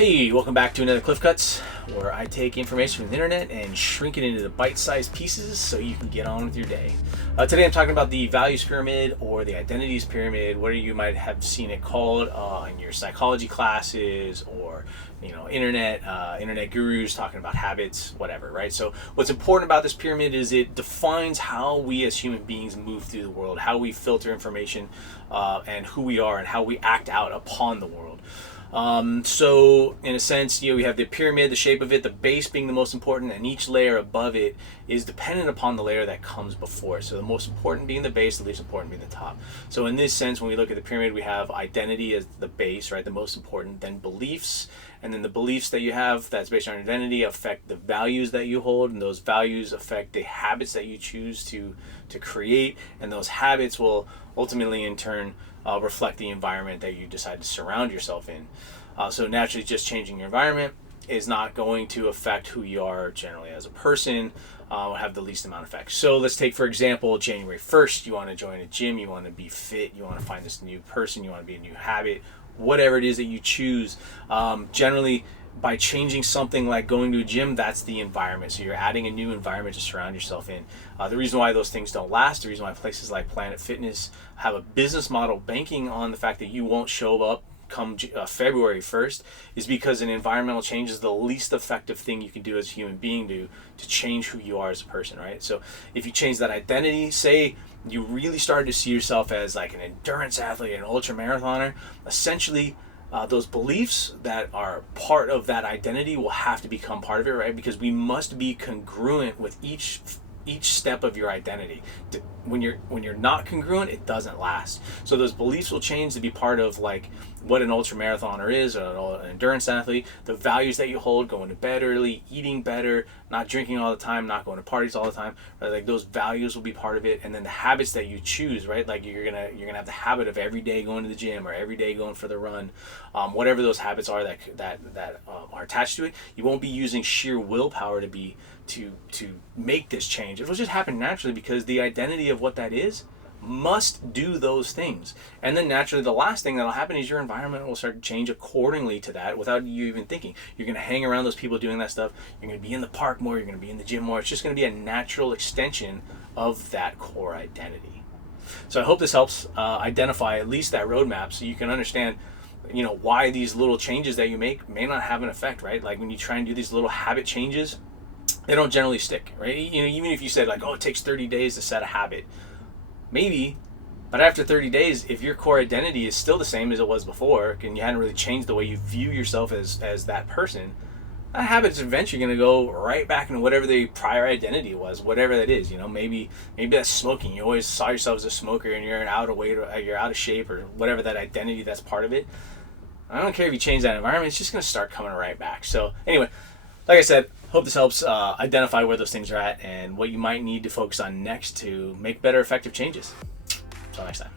Hey, welcome back to another Cliff Cuts, where I take information from the internet and shrink it into the bite-sized pieces so you can get on with your day. Today I'm talking about the values pyramid or the identities pyramid, whatever you might have seen it called in your psychology classes or internet gurus talking about habits, whatever, right? So what's important about this pyramid is it defines how we as human beings move through the world, how we filter information, and who we are and how we act out upon the world. So in a sense, we have the pyramid, the shape of it, the base being the most important, and each layer above it is dependent upon the layer that comes before it. So the most important being the base, the least important being the top. So in this sense, when we look at the pyramid, we have identity as the base, right? The most important, then beliefs, and then the beliefs that you have that's based on identity affect the values that you hold, and those values affect the habits that you choose to create, and those habits will ultimately in turn reflect the environment that you decide to surround yourself in. So naturally, just changing your environment is not going to affect who you are generally as a person, will have the least amount of effect. So let's take, for example, January 1st, you want to join a gym, you want to be fit, you want to find this new person, you want to be a new habit, whatever it is that you choose. Generally, by changing something like going to a gym, that's the environment. So you're adding a new environment to surround yourself in. The reason why those things don't last, the reason why places like Planet Fitness have a business model banking on the fact that you won't show up come February 1st, is because an environmental change is the least effective thing you can do as a human being to change who you are as a person, right? So if you change that identity, say you really started to see yourself as like an endurance athlete, an ultra marathoner, essentially those beliefs that are part of that identity will have to become part of it, right? Because we must be congruent with each step of your identity. When you're not congruent, it doesn't last. So those beliefs will change to be part of like what an ultra marathoner is, or an endurance athlete. The values that you hold, going to bed early, eating better, not drinking all the time, not going to parties all the time, right? Like those values will be part of it. And then the habits that you choose, right? Like you're gonna have the habit of every day going to the gym or every day going for the run, whatever those habits are that are attached to it. You won't be using sheer willpower to make this change. It will just happen naturally because the identity of what that is must do those things. And then naturally the last thing that'll happen is your environment will start to change accordingly to that without you even thinking. You're going to hang around those people doing that stuff. You're going to be in the park more. You're going to be in the gym more. It's just going to be a natural extension of that core identity. So I hope this helps identify at least that roadmap so you can understand why these little changes that you make may not have an effect, right? Like when you try and do these little habit changes, they don't generally stick, right? Even if you said like, oh, it takes 30 days to set a habit, maybe, but after 30 days, if your core identity is still the same as it was before, and you hadn't really changed the way you view yourself as that person, that habit's eventually going to go right back into whatever the prior identity was, whatever that is. Maybe that's smoking. You always saw yourself as a smoker, and you're out of weight, or you're out of shape, or whatever that identity that's part of it. I don't care if you change that environment; it's just going to start coming right back. So anyway, like I said, hope this helps identify where those things are at and what you might need to focus on next to make better, effective changes. Until next time.